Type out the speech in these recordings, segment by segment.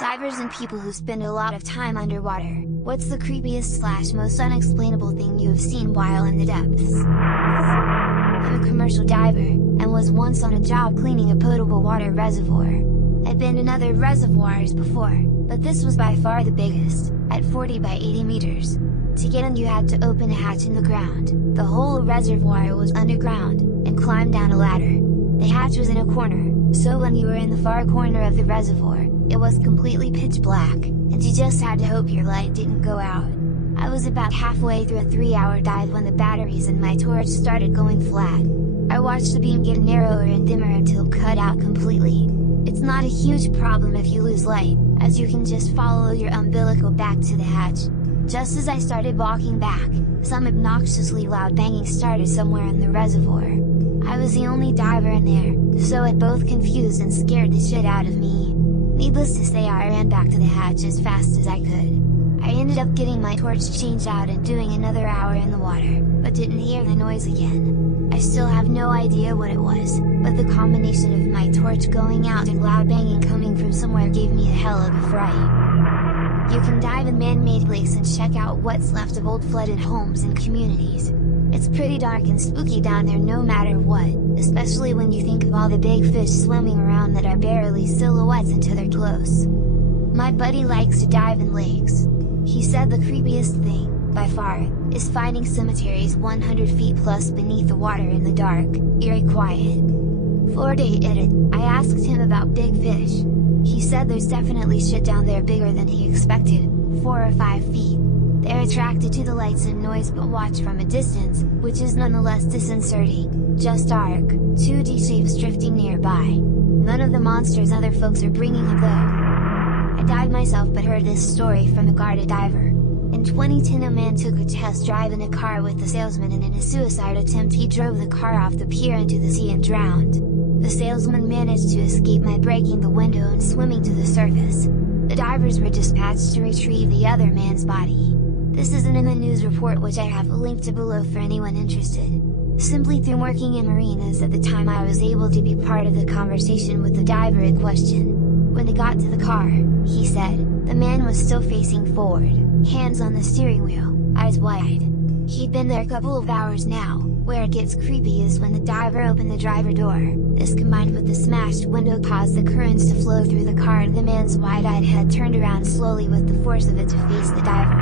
Divers and people who spend a lot of time underwater, what's the creepiest / most unexplainable thing you have seen while in the depths? I'm a commercial diver, and was once on a job cleaning a potable water reservoir. I've been in other reservoirs before, but this was by far the biggest, at 40 by 80 meters. To get in you had to open a hatch in the ground. The whole reservoir was underground, and climb down a ladder. The hatch was in a corner, so when you were in the far corner of the reservoir, it was completely pitch black, and you just had to hope your light didn't go out. I was about halfway through a 3-hour dive when the batteries in my torch started going flat. I watched the beam get narrower and dimmer until it cut out completely. It's not a huge problem if you lose light, as you can just follow your umbilical back to the hatch. Just as I started walking back, some obnoxiously loud banging started somewhere in the reservoir. I was the only diver in there, so it both confused and scared the shit out of me. Needless to say, I ran back to the hatch as fast as I could. I ended up getting my torch changed out and doing another hour in the water, but didn't hear the noise again. I still have no idea what it was, but the combination of my torch going out and loud banging coming from somewhere gave me a hell of a fright. You can dive in man-made lakes and check out what's left of old flooded homes and communities. It's pretty dark and spooky down there no matter what, especially when you think of all the big fish swimming around that are barely silhouettes until they're close. My buddy likes to dive in lakes. He said the creepiest thing, by far, is finding cemeteries 100 feet plus beneath the water in the dark, eerie quiet. For edit, I asked him about big fish. He said there's definitely shit down there bigger than he expected, 4 or 5 feet. They're attracted to the lights and noise but watch from a distance, which is nonetheless disconcerting. Just dark, 2D shapes drifting nearby. None of the monsters other folks are bringing up though. I dived myself but heard this story from a guarded diver. In 2010 a man took a test drive in a car with the salesman, and in a suicide attempt he drove the car off the pier into the sea and drowned. The salesman managed to escape by breaking the window and swimming to the surface. The divers were dispatched to retrieve the other man's body. This isn't in the news report, which I have linked to below for anyone interested. Simply through working in marinas at the time, I was able to be part of the conversation with the diver in question. When they got to the car, he said, the man was still facing forward, hands on the steering wheel, eyes wide. He'd been there a couple of hours now. Where it gets creepy is when the diver opened the driver door. This combined with the smashed window caused the currents to flow through the car, and the man's wide-eyed head turned around slowly with the force of it to face the diver.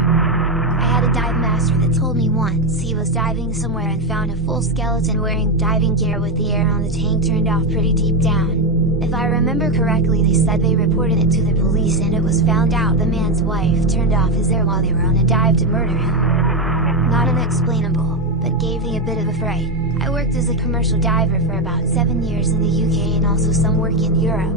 I had a dive master that told me once he was diving somewhere and found a full skeleton wearing diving gear with the air on the tank turned off pretty deep down. If I remember correctly, they said they reported it to the police and it was found out the man's wife turned off his air while they were on a dive to murder him. Not unexplainable, but gave me a bit of a fright. I worked as a commercial diver for about 7 years in the UK and also some work in Europe.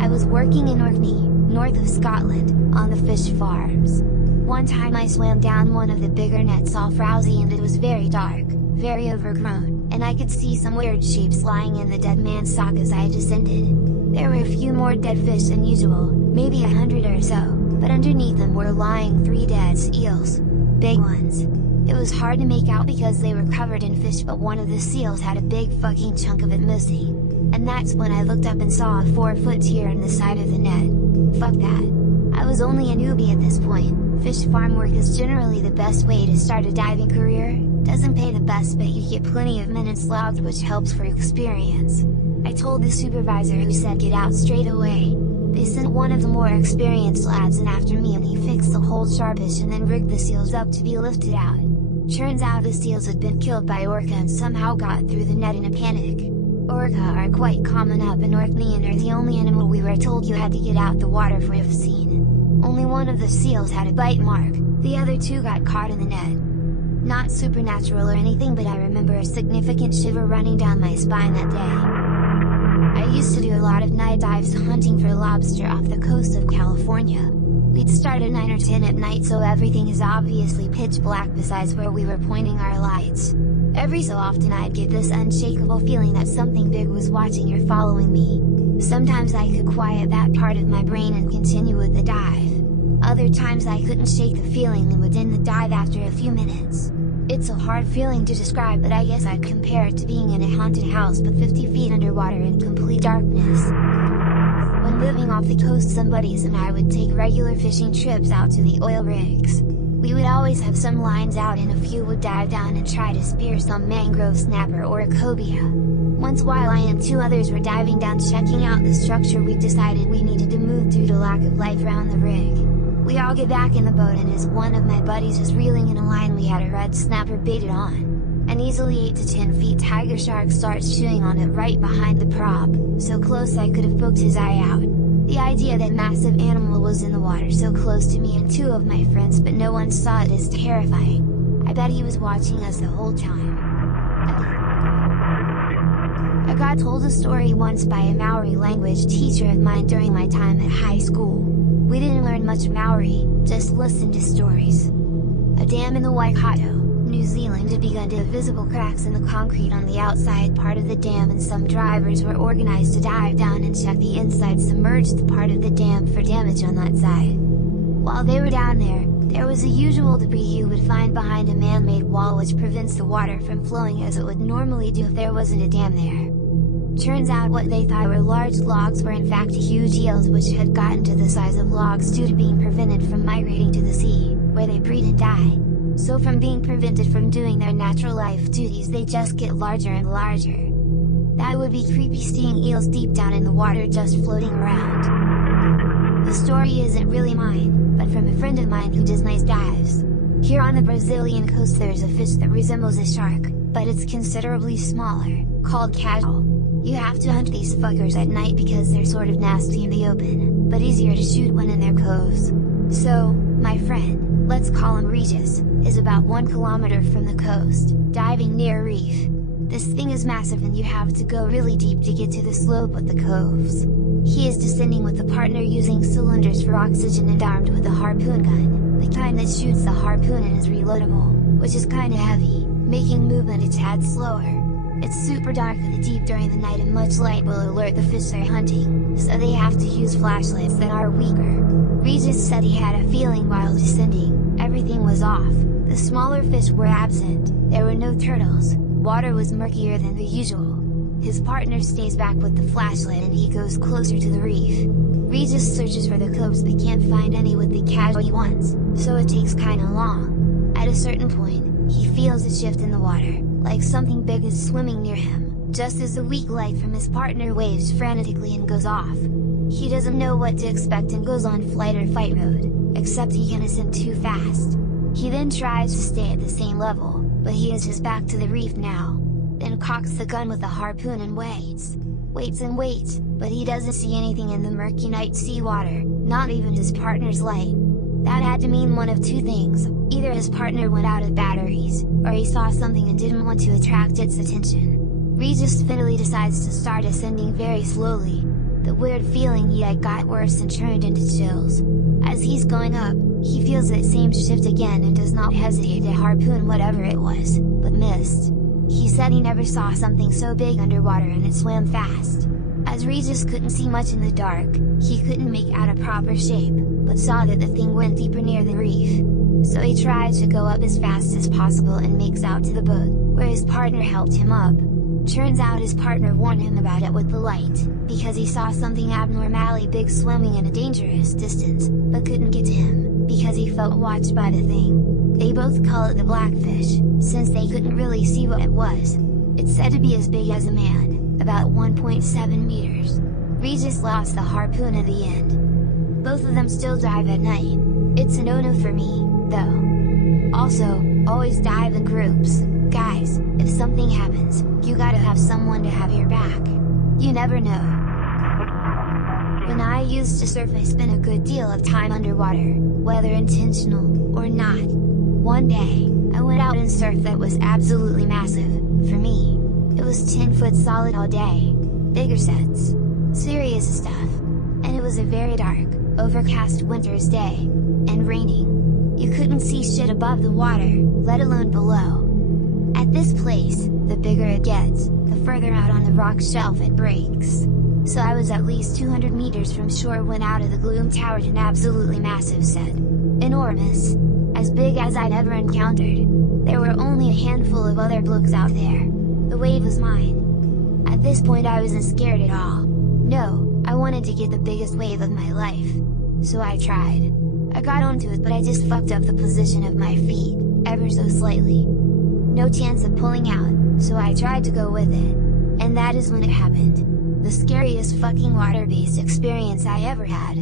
I was working in Orkney, north of Scotland, on the fish farms. One time I swam down one of the bigger nets all frowsy and it was very dark, very overgrown, and I could see some weird shapes lying in the dead man's sock as I descended. There were a few more dead fish than usual, maybe 100 or so, but underneath them were lying 3 dead seals. Big ones. It was hard to make out because they were covered in fish, but one of the seals had a big fucking chunk of it missing. And that's when I looked up and saw a 4-foot tear in the side of the net. Fuck that. I was only a newbie at this point. Fish farm work is generally the best way to start a diving career. Doesn't pay the best, but you get plenty of minutes logged, which helps for experience. I told the supervisor, who said get out straight away. They sent one of the more experienced lads in after me and he fixed the whole sharpish and then rigged the seals up to be lifted out. Turns out the seals had been killed by orca and somehow got through the net in a panic. Orca are quite common up in Orkney and are the only animal we were told you had to get out the water for if seen. Only one of the seals had a bite mark, the other 2 got caught in the net. Not supernatural or anything, but I remember a significant shiver running down my spine that day. I used to do a lot of night dives hunting for lobster off the coast of California. We'd start at 9 or 10 at night, so everything is obviously pitch black besides where we were pointing our lights. Every so often I'd get this unshakable feeling that something big was watching or following me. Sometimes I could quiet that part of my brain and continue with the dive. Other times I couldn't shake the feeling and would end the dive after a few minutes. It's a hard feeling to describe, but I guess I'd compare it to being in a haunted house but 50 feet underwater in complete darkness. When living off the coast, some buddies and I would take regular fishing trips out to the oil rigs. We would always have some lines out and a few would dive down and try to spear some mangrove snapper or a cobia. Once while I and two others were diving down checking out the structure, we decided we needed to move due to lack of life around the rig. We all get back in the boat, and as one of my buddies was reeling in a line we had a red snapper baited on. An easily 8 to 10 feet tiger shark starts chewing on it right behind the prop, so close I could have poked his eye out. The idea that massive animal was in the water so close to me and two of my friends but no one saw it is terrifying. I bet he was watching us the whole time. I got told a story once by a Maori language teacher of mine during my time at high school. We didn't learn much Maori, just listened to stories. A dam in the Waikato, New Zealand had begun to have visible cracks in the concrete on the outside part of the dam, and some drivers were organized to dive down and check the inside submerged part of the dam for damage on that side. While they were down there was the usual debris you would find behind a man-made wall which prevents the water from flowing as it would normally do if there wasn't a dam there. Turns out what they thought were large logs were in fact huge eels which had gotten to the size of logs due to being prevented from migrating to the sea, where they breed and die. So from being prevented from doing their natural life duties, they just get larger and larger. That would be creepy, seeing eels deep down in the water just floating around. The story isn't really mine, but from a friend of mine who does nice dives. Here on the Brazilian coast there's a fish that resembles a shark, but it's considerably smaller, called casual. You have to hunt these fuckers at night because they're sort of nasty in the open, but easier to shoot when in their coves. So, my friend, let's call him Regis, is about 1 kilometer from the coast, diving near a reef. This thing is massive and you have to go really deep to get to the slope of the coves. He is descending with a partner using cylinders for oxygen and armed with a harpoon gun, the kind that shoots the harpoon and is reloadable, which is kinda heavy, making movement a tad slower. It's super dark in the deep during the night and much light will alert the fish they're hunting, so they have to use flashlights that are weaker. Regis said he had a feeling while descending, everything was off, the smaller fish were absent, there were no turtles, water was murkier than the usual. His partner stays back with the flashlight and he goes closer to the reef. Regis searches for the coves but can't find any with the casual he wants, so it takes kinda long. At a certain point, he feels a shift in the water, like something big is swimming near him, just as the weak light from his partner waves frantically and goes off. He doesn't know what to expect and goes on flight or fight mode, except he can ascend too fast. He then tries to stay at the same level, but he has his back to the reef now. Then cocks the gun with the harpoon and waits and waits, but he doesn't see anything in the murky night sea water, not even his partner's light. That had to mean one of two things, either his partner went out of batteries, or he saw something and didn't want to attract its attention. Regis finally decides to start ascending very slowly. The weird feeling he had got worse and turned into chills. As he's going up, he feels that same shift again and does not hesitate to harpoon whatever it was, but missed. He said he never saw something so big underwater and it swam fast. As Regis couldn't see much in the dark, he couldn't make out a proper shape, but saw that the thing went deeper near the reef. So he tries to go up as fast as possible and makes out to the boat, where his partner helped him up. Turns out his partner warned him about it with the light, because he saw something abnormally big swimming in a dangerous distance, but couldn't get to him, because he felt watched by the thing. They both call it the blackfish, since they couldn't really see what it was. It's said to be as big as a man, about 1.7 meters. Regis lost the harpoon at the end. Both of them still dive at night. It's a no-no for me, though. Also, always dive in groups. Guys, if something happens, you gotta have someone to have your back. You never know. When I used to surf I spent a good deal of time underwater, whether intentional or not. One day, I went out and surfed that was absolutely massive. For me, it was 10 foot solid all day. Bigger sets. Serious stuff. And it was a very dark, overcast winter's day. And raining. You couldn't see shit above the water, let alone below. At this place, the bigger it gets, the further out on the rock shelf it breaks. So I was at least 200 meters from shore when out of the gloom towered an absolutely massive set. Enormous. As big as I'd ever encountered. There were only a handful of other blokes out there. The wave was mine. At this point I wasn't scared at all. No, I wanted to get the biggest wave of my life. So I tried. I got onto it, but I just fucked up the position of my feet, ever so slightly. No chance of pulling out, so I tried to go with it. And that is when it happened. The scariest fucking water-based experience I ever had.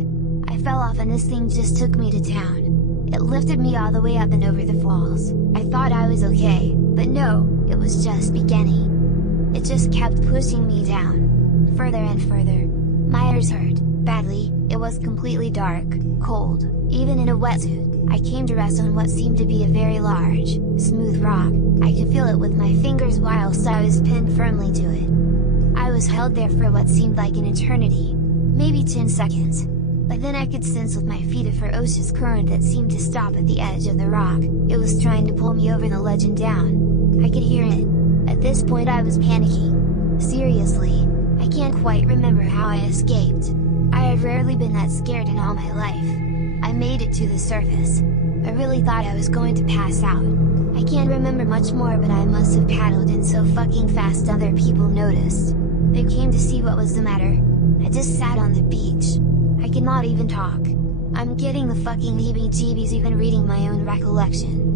I fell off and this thing just took me to town. It lifted me all the way up and over the falls. I thought I was okay, but no, it was just beginning. It just kept pushing me down. Further and further. My ears hurt, badly, it was completely dark, cold, even in a wetsuit. I came to rest on what seemed to be a very large, smooth rock. I could feel it with my fingers whilst I was pinned firmly to it. I was held there for what seemed like an eternity, maybe 10 seconds. But then I could sense with my feet a ferocious current that seemed to stop at the edge of the rock. It was trying to pull me over the ledge and down. I could hear it. At this point I was panicking. Seriously, I can't quite remember how I escaped. I had rarely been that scared in all my life. I made it to the surface. I really thought I was going to pass out. I can't remember much more, but I must have paddled in so fucking fast other people noticed. They came to see what was the matter. I just sat on the beach. I cannot even talk. I'm getting the fucking heebie-jeebies even reading my own recollection.